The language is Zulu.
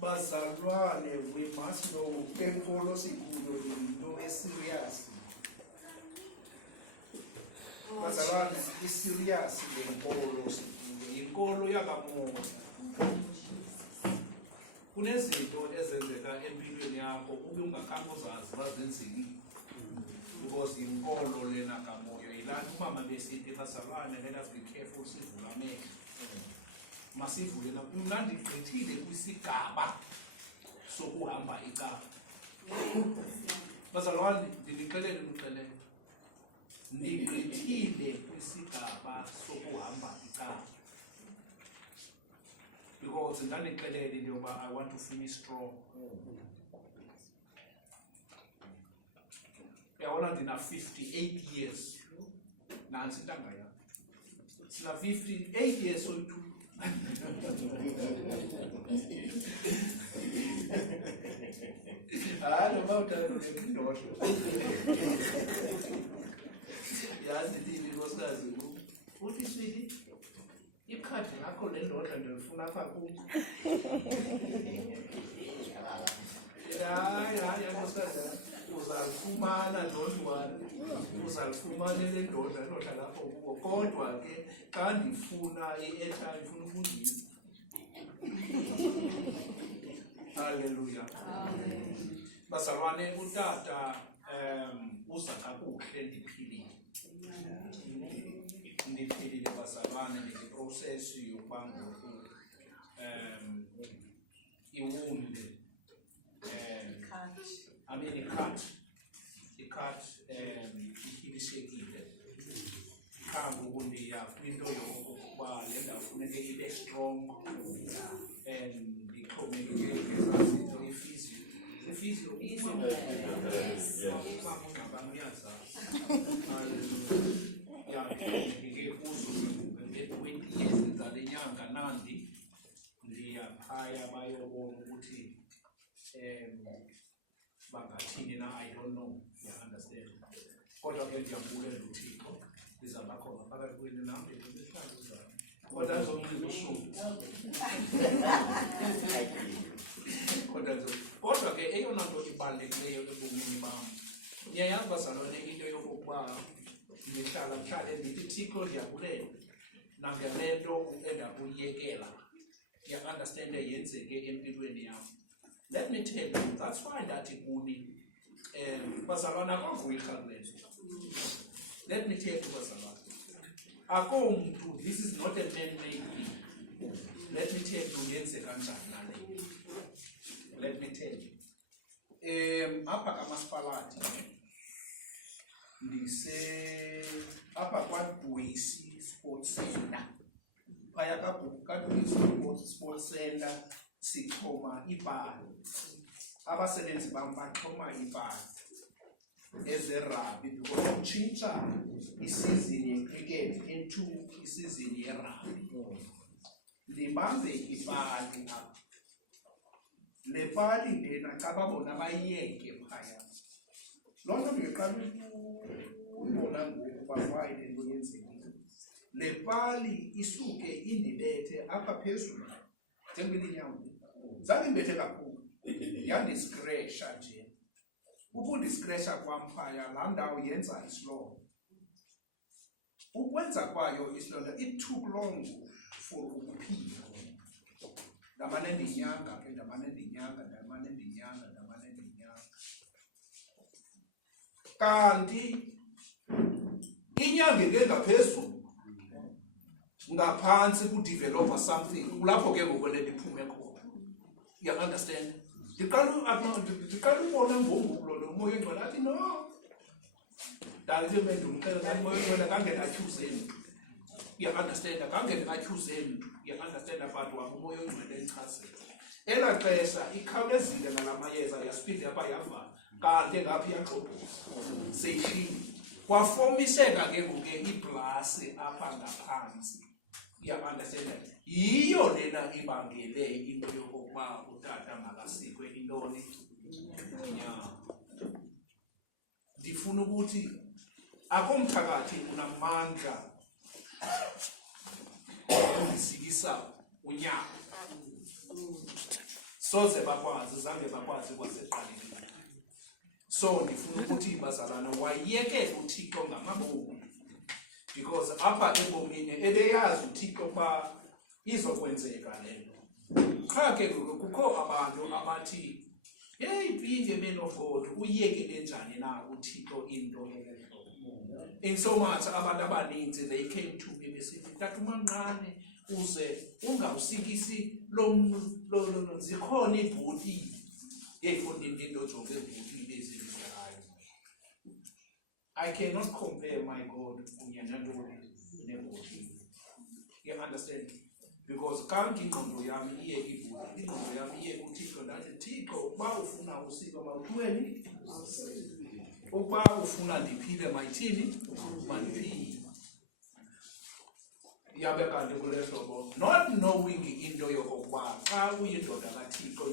Bazalwane, we must know Inkolo sikuyo into serious. Bazalwane, serious Inkolo sikuyo. Inkolo yakamoya. Kunezinto ezenzeka empilweni yakho ube ungakhange uzazi bazenzile. Because Inkolo lena kamoya ilana umama besithi bazalwane, let us be careful sivula amehlo. Masivule na kumnandi gqithile kwisigaba sokuhamba icala. Bazalwane, ndinixelele umxelele. Ndigqithile kwisigaba sokuhamba icala. Because ndandixelele into yoba I want to finish strong. Yabona ndina 58 years. Nansi intanga yam. Sina 58 years soyi-2. Halo mawuthanda ndodo. Yazi ndini nkosikazi uthi sweetie ikhadi lakho lendoda ndilifuna apha kum. Ya nkosikazi uzalifumana don't worry. Uzalifumana le ndoda endoda lapho kubo kodwa ke xa ndifuna i-airtime ndifuna ukundisa. Hallelujah. Bazalwane, utata uza kakuhle ndiphilile. Ndiphilile bazalwane, ndiprocess yokuba ngoku iwunde icut iphilisekile. Khambe ukundiya kwinto yokuba le ndawo funeke ibe strong and ixhomekeke ngezazinto ifizio ke kuzo nge-20 years zale nyanga nandi ndiyaphaya bayobona ukuthi bangathini na I don't know, you understand. Kodwa ke ndiyabulela uThixo ndizaba khona phakathi kwenu nam ndikuhlala uzana. Kodwa azomnqika usuku. Kodwa ke eyona nto ibalulekileyo ebomini bam, niyayazi bazalwane into yokokuba ndihlale ndithi Thixo ndiyabulela nangale nto endakuyekela. You understand yenzeke empilweni yam. Let me tell you, that's why that kuni bazalwane akwavuyiqa kulezo. Let me tell you bazalwane. Akho mntu, this is not a man-made thing. Let me tell you yenze kanjani nale. Let me tell you. Apha kamasipalathi ndise apha kwaDwesi Sports Center. Phaya kaDwesi Sports Center sixhoma ibali. Abasebenzi bam baxhoma ibali ezerugby because utshintsha isizini yecricket into isizini yerugby. Libambe ibali apha. Le pali lena xa babona bayiyeke phaya. Loo nto ndiqala uyibona ngoku uba why le nto yenzekile. Le pali isuke indibethe apha phezulu njengoba ilinyawo. Zange imbethe kakhulu. Yandiscratcha nje. Ukundiscratcha kwam phaya laa ndawo yenza isilonda. Ukwenza kwayo isilonda, it took long for ukuphila. Ndamane ndinyanga. Kanti inyanga ke ngaphezulu ngaphantsi kudevelopa something kulapho ke ngoku le ndiphume khona. You understand? Ndiqala ubona ngoku lo moya engcwele athi no. Ndathi bendimxelela moya engcwele kangena atyhuzeni. You understand? Kangena atyhuzeni. You understand abantu wabo umoya engcwele enchazela. Ela xesha ikhawulezile ngalamayeza yasiphinda yapha yavala. Kanti ngaphi yaxobuza. Seyishini. Kwafomiseka ke ngoku iblasi apha ngaphansi. You understand? Yiyo lena ibangele into yokuba utata makasikwe intoni. Ndifuna ukuthi akho mthakathi unamandla uzisikisa unyaka. soze bakwazi zange bakwazi kwaseqaleni. So ndifuna ukuthi bazalana wayekele uThixo ngamabomu, because apha ebomini ebeyazi uThixo ba izokwenzeka lento. Qha ke kukho abantu abathi hey being a man of God uyekele njani na uThixo into engekho. In so much abantu abaninzi they came to me besithi Tata Manqane uze ungawusikisi lo zikhona ibhuti efundini into jonge ibhuti bezizelayo. I cannot compare my God nebhuti. You understand? Because kanti ingqondo yami iye ibhuti, ingqondo yami iye kuThixo ndathi Thixo ba ufuna usiko mawuthweni, uba ufuna ndiphile mayithini mandiphile. Yabe kanti kule hlobo not knowing into yokokuba xa uyindoda kaThixo